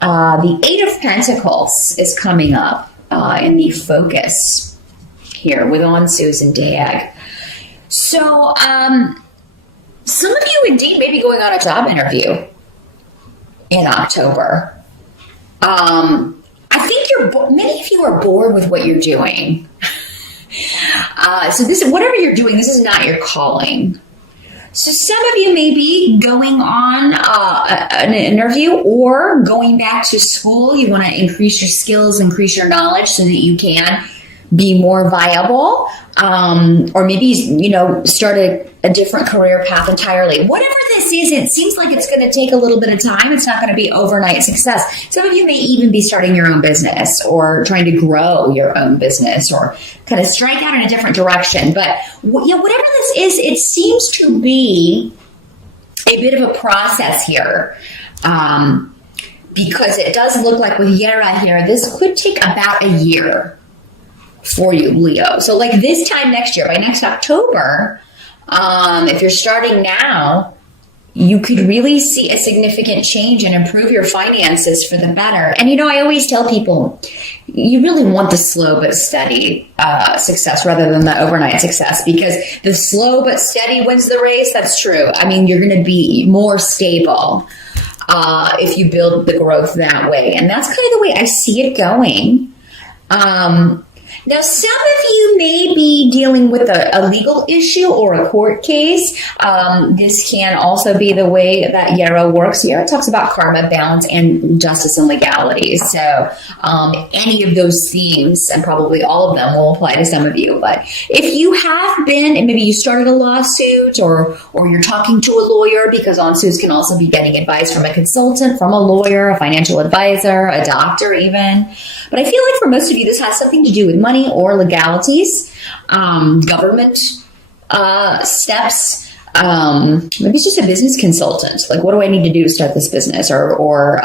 The Eight of Pentacles is coming up in the focus here with on Susan Dag. So, some of you indeed may be going on a job interview in October. I think many of you are bored with what you're doing. So whatever you're doing, this is not your calling. So some of you may be going on an interview or going back to school. You want to increase your skills, increase your knowledge so that you can be more viable. Or maybe, start a different career path entirely. Whatever this is, it seems like it's going to take a little bit of time. It's not going to be overnight success. Some of you may even be starting your own business or trying to grow your own business or kind of strike out in a different direction. But whatever this is, it seems to be a bit of a process here. Because it does look like with Yera here, this could take about a year for you, Leo. So like this time next year, by next October, if you're starting now, you could really see a significant change and improve your finances for the better. And I always tell people, you really want the slow but steady success rather than the overnight success, because the slow but steady wins the race. That's true. I mean, you're going to be more stable if you build the growth that way. And that's kind of the way I see it going. Now, some of you may be dealing with a legal issue or a court case. This can also be the way that Yera works. Yera talks about karma, balance, and justice and legality. So any of those themes, and probably all of them, will apply to some of you. But if you have been, and maybe you started a lawsuit or you're talking to a lawyer, because on-suits can also be getting advice from a consultant, from a lawyer, a financial advisor, a doctor even. But I feel like for most of you, this has something to do with money or legalities, government steps. Maybe it's just a business consultant. Like, what do I need to do to start this business? Or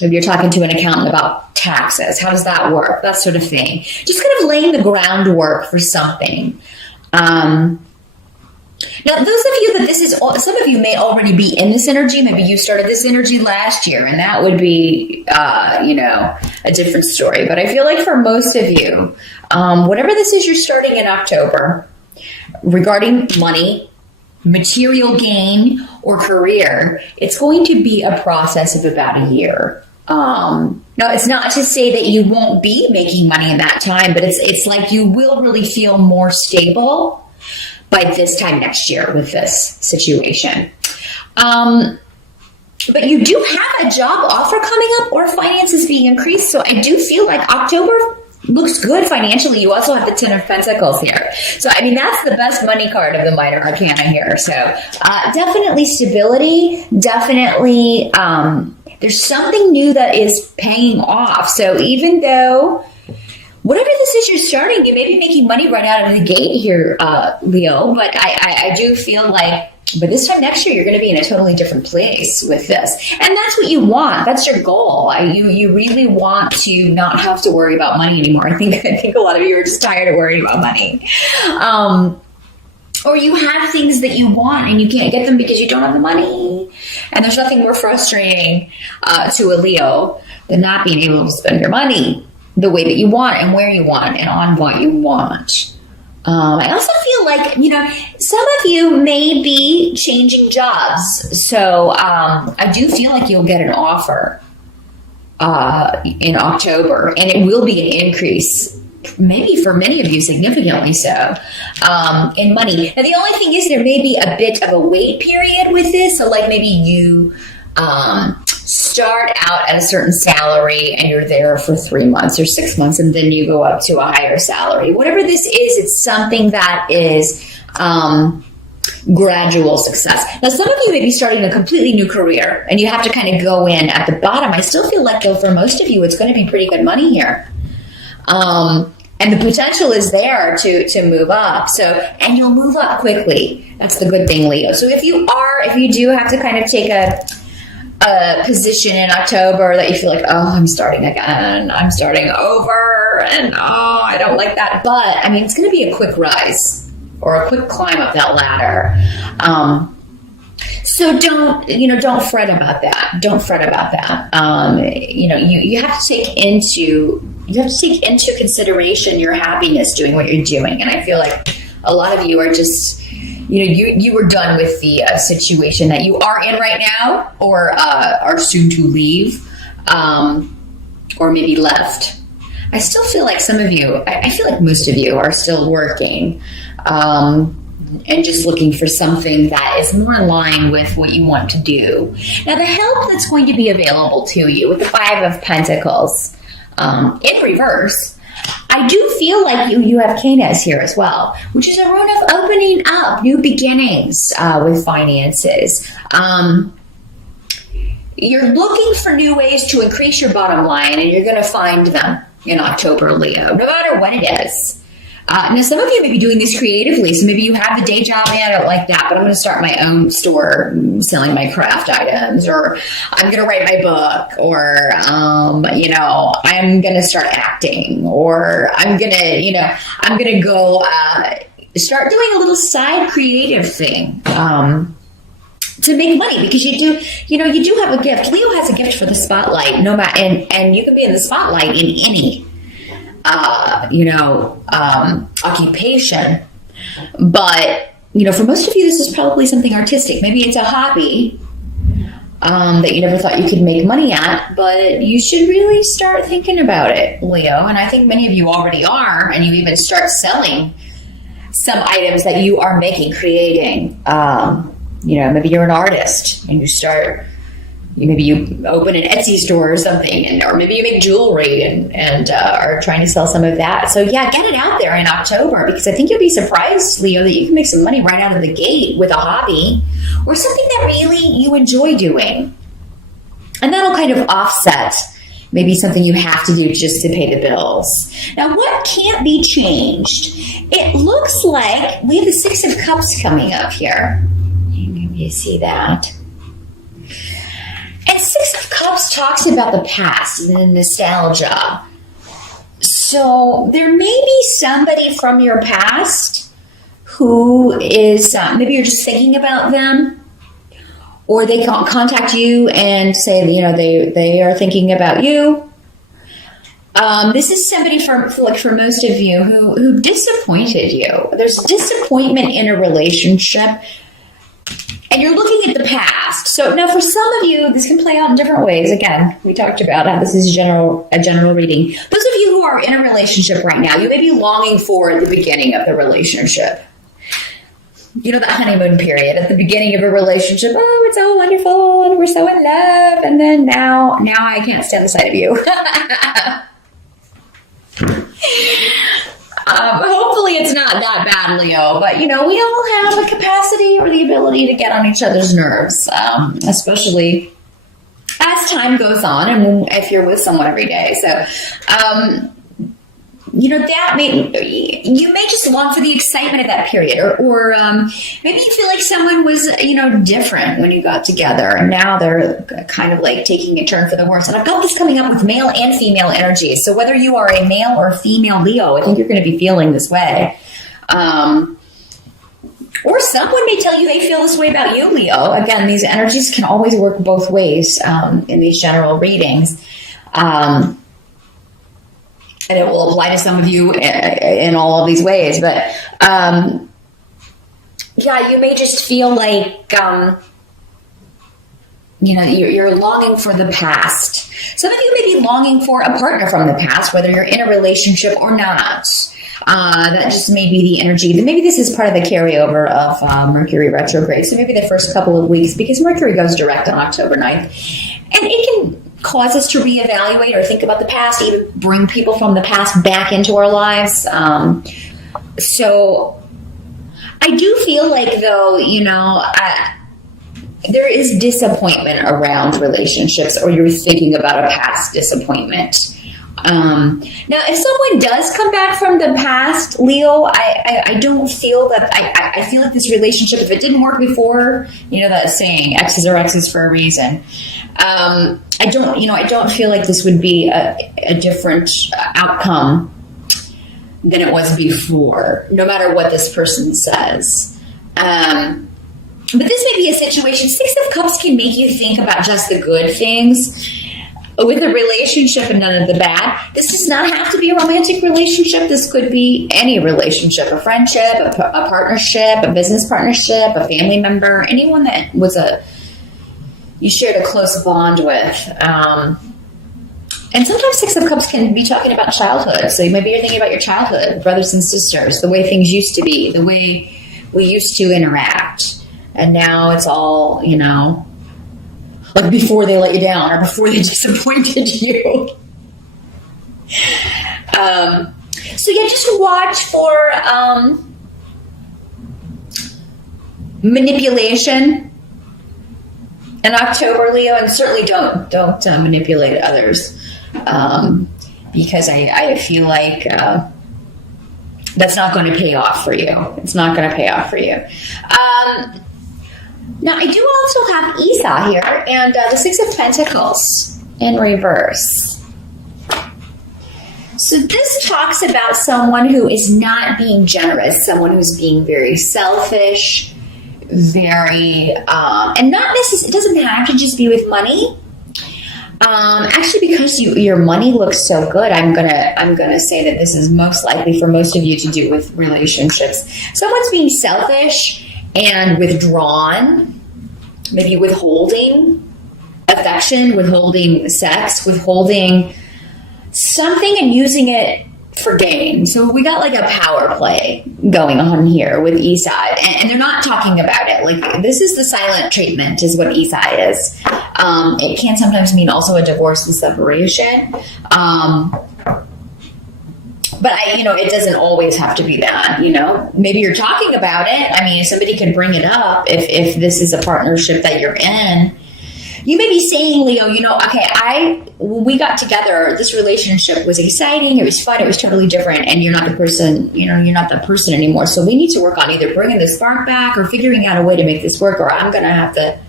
maybe you're talking to an accountant about taxes. How does that work? That sort of thing. Just kind of laying the groundwork for something. Now, those of you that this is, some of you may already be in this energy. Maybe you started this energy last year, and that would be, a different story. But I feel like for most of you, whatever this is you're starting in October, regarding money, material gain, or career, it's going to be a process of about a year. Now, it's not to say that you won't be making money in that time, but it's like you will really feel more stable by this time next year with this situation. But you do have a job offer coming up or finances being increased. So I do feel like October looks good financially. You also have the Ten of Pentacles here. So, I mean, that's the best money card of the minor arcana here. So definitely stability, definitely there's something new that is paying off. So even though whatever this is you're starting, you may be making money right out of the gate here, Leo, but I do feel like by this time next year, you're going to be in a totally different place with this. And that's what you want. That's your goal. You really want to not have to worry about money anymore. I think a lot of you are just tired of worrying about money. Or you have things that you want and you can't get them because you don't have the money. And there's nothing more frustrating to a Leo than not being able to spend your money the way that you want and where you want and on what you want. I also feel like, some of you may be changing jobs. So I do feel like you'll get an offer in October, and it will be an increase, maybe for many of you significantly so, in money. Now, the only thing is there may be a bit of a wait period with this. So like maybe you start out at a certain salary and you're there for 3 months or 6 months, and then you go up to a higher salary. Whatever this is, it's something that is gradual success. Now, some of you may be starting a completely new career and you have to kind of go in at the bottom. I still feel like, though, for most of you, it's going to be pretty good money here. And the potential is there to move up. So, and you'll move up quickly. That's the good thing, Leo. So if you do have to kind of take a position in October that you feel like, oh, I'm starting again, I'm starting over, and oh, I don't like that. But I mean, it's going to be a quick rise or a quick climb up that ladder. So don't fret about that. Don't fret about that. You have to take into consideration your happiness doing what you're doing. And I feel like a lot of you are just, you were done with the situation that you are in right now, or are soon to leave, or maybe left. I still feel like some of you, I feel like most of you are still working, and just looking for something that is more in line with what you want to do. Now, the help that's going to be available to you with the Five of Pentacles in reverse, I do feel like you have Canis here as well, which is a rune of opening up, new beginnings with finances. You're looking for new ways to increase your bottom line, and you're going to find them in October, Leo, no matter what it is. Now, some of you may be doing this creatively, so maybe you have the day job, and I don't like that, but I'm going to start my own store selling my craft items, or I'm going to write my book, or, I'm going to start acting, or I'm going to go start doing a little side creative thing. To make money, because you do have a gift. Leo has a gift for the spotlight, and you can be in the spotlight in any occupation. But, for most of you, this is probably something artistic. Maybe it's a hobby that you never thought you could make money at, but you should really start thinking about it, Leo. And I think many of you already are, and you even start selling some items that you are creating. Maybe you're an artist and maybe you open an Etsy store or something, or maybe you make jewelry and are trying to sell some of that. So yeah, get it out there in October, because I think you'll be surprised, Leo, that you can make some money right out of the gate with a hobby or something that really you enjoy doing. And that'll kind of offset maybe something you have to do just to pay the bills. Now, what can't be changed? It looks like we have the Six of Cups coming up here. You see that? And Six of Cups talks about the past and the nostalgia. So there may be somebody from your past who is, maybe you're just thinking about them, or they contact you and say, they are thinking about you. This is somebody for most of you who disappointed you. There's disappointment in a relationship, and you're looking at the past. So now for some of you, this can play out in different ways. Again, we talked about how this is a general reading. Those of you who are in a relationship right now, you may be longing for the beginning of the relationship. The honeymoon period at the beginning of a relationship. Oh, it's all wonderful and we're so in love. And then now I can't stand the sight of you. Hopefully it's not that bad, Leo, but we all have the capacity or the ability to get on each other's nerves, especially as time goes on and if you're with someone every day. So, you may just long for the excitement of that period, or maybe you feel like someone was, different when you got together, and now they're kind of like taking a turn for the worse. And I've got this coming up with male and female energy. So whether you are a male or female Leo, I think you're going to be feeling this way. Or someone may tell you they feel this way about you, Leo. Again, these energies can always work both ways in these general readings. And it will apply to some of you in all of these ways. But, you may just feel like, you're longing for the past. Some of you may be longing for a partner from the past, whether you're in a relationship or not. That just may be the energy. Maybe this is part of the carryover of Mercury retrograde. So maybe the first couple of weeks, because Mercury goes direct on October 9th. And it can cause us to reevaluate or think about the past, even bring people from the past back into our lives. So I do feel like, though, there is disappointment around relationships, or you're thinking about a past disappointment. Now, if someone does come back from the past, Leo, I don't feel that, I feel like this relationship, if it didn't work before, that saying, X's are X's for a reason. I don't feel like this would be a different outcome than it was before, no matter what this person says. But this may be a situation. Six of Cups can make you think about just the good things with a relationship and none of the bad. This does not have to be a romantic relationship. This could be any relationship, a friendship, a partnership, a business partnership, a family member, anyone that was you shared a close bond with. And sometimes Six of Cups can be talking about childhood. So maybe you're thinking about your childhood, brothers and sisters, the way things used to be, the way we used to interact. And now it's all, like before they let you down or before they disappointed you. So yeah, just watch for manipulation in October, Leo, and certainly don't manipulate others. Because I feel like that's not going to pay off for you. It's not going to pay off for you. Now, I do also have Esau here, and the Six of Pentacles in reverse. So this talks about someone who is not being generous, someone who's being very selfish, very, and not necessarily, it doesn't have to just be with money. Actually, because your money looks so good, I'm gonna say that this is most likely for most of you to do with relationships. Someone's being selfish and withdrawn, maybe withholding affection, withholding sex, withholding something and using it for gain. So we got like a power play going on here with Esau, and they're not talking about it. Like, this is the silent treatment is what Esau is. It can sometimes mean also a divorce and separation. But it doesn't always have to be that, maybe you're talking about it. I mean, if somebody can bring it up, if this is a partnership that you're in, you may be saying, Leo, okay, when we got together, this relationship was exciting. It was fun. It was totally different. And you're not the person, you're not that person anymore. So we need to work on either bringing the spark back or figuring out a way to make this work, or I'm going to have to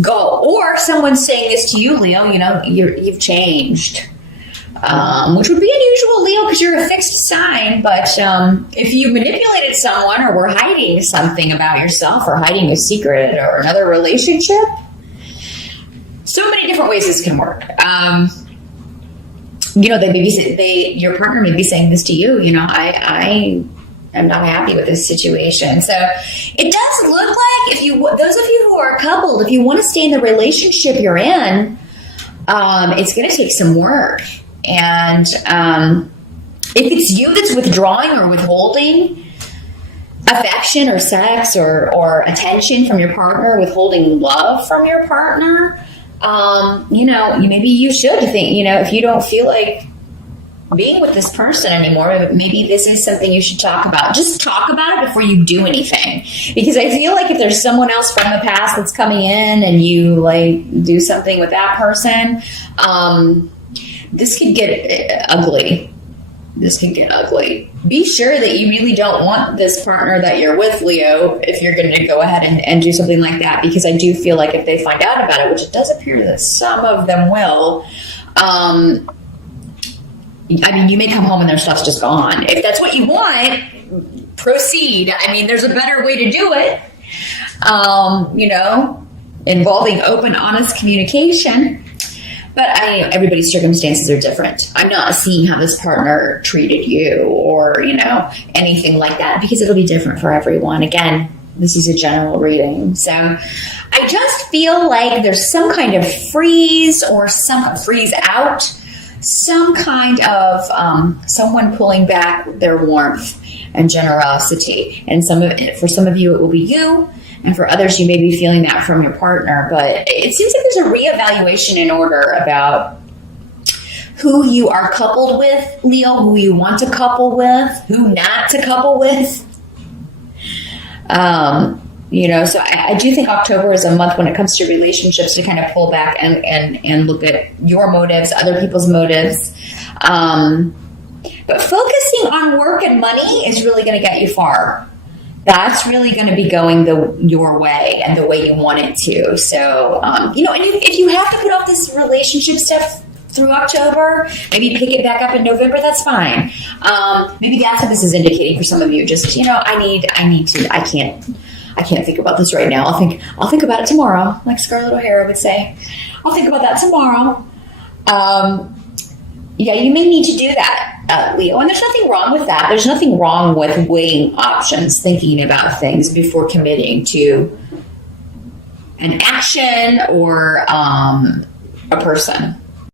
go. Or if someone's saying this to you, Leo, you've changed. Which would be unusual, Leo, because you're a fixed sign. But if you manipulated someone or were hiding something about yourself or hiding a secret or another relationship, so many different ways this can work. Your partner may be saying this to you. I am not happy with this situation. So it does look like those of you who are coupled, if you want to stay in the relationship you're in, it's going to take some work. And if it's you that's withdrawing or withholding affection or sex or attention from your partner, withholding love from your partner, maybe you should think, if you don't feel like being with this person anymore, maybe this is something you should talk about. Just talk about it before you do anything. Because I feel like if there's someone else from the past that's coming in and you do something with that person, this could get ugly. This can get ugly. Be sure that you really don't want this partner that you're with, Leo, if you're going to go ahead and do something like that, because I do feel like if they find out about it, which it does appear that some of them will, you may come home and their stuff's just gone. If that's what you want, proceed. There's a better way to do it, involving open, honest communication. But everybody's circumstances are different. I'm not seeing how this partner treated you or, anything like that, because it'll be different for everyone. Again, this is a general reading. So I just feel like there's some kind of freeze or some freeze out, some kind of someone pulling back their warmth and generosity. And for some of you, it will be you. And for others, you may be feeling that from your partner. But it seems like there's a reevaluation in order about who you are coupled with, Leo, who you want to couple with, who not to couple with. So I do think October is a month when it comes to relationships to kind of pull back and look at your motives, other people's motives. But focusing on work and money is really going to get you far. That's really going to be going your way and the way you want it to. So, and if you have to put off this relationship stuff through October, maybe pick it back up in November, that's fine. Maybe that's what this is indicating for some of you. Just, I I can't think about this right now. I'll think about it tomorrow, like Scarlett O'Hara would say. I'll think about that tomorrow. Yeah, you may need to do that, Leo. And there's nothing wrong with that. There's nothing wrong with weighing options, thinking about things before committing to an action or a person.